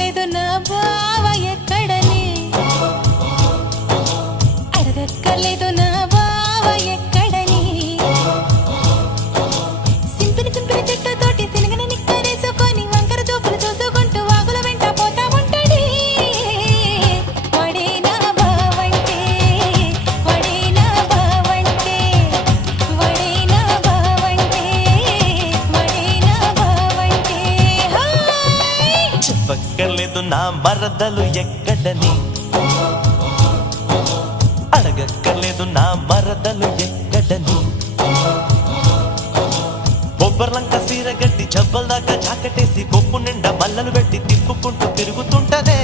అడగక్కర్లేదు నా బావ ఎక్కడని, అడగక్కర్లేదు నా బావ ఎక్కడని. సింపిని సింపిని చెట్టుతోటి సినగన నిక్కరేసుకొని వంకర చూపులు చూసుకుంటూ వాగుల వెంట పోతా ఉంటాడే. వాడే నా బావంటే, వాడే నా బావంటే, వాడే నా బావంటే, వాడే నా బావంటే. చెప్పక్కర్లేదు నా మరదలు ఎక్కడని, అడగక్కర్లేదు నా మరదలు ఎక్కడని. బొబ్బర్లంక సీర గట్టి జబ్బల్దాకా జాకెటేసి కొప్పు నిండా మల్లలు పెట్టి తిప్పుకుంటూ తిరుగుతుంటదే.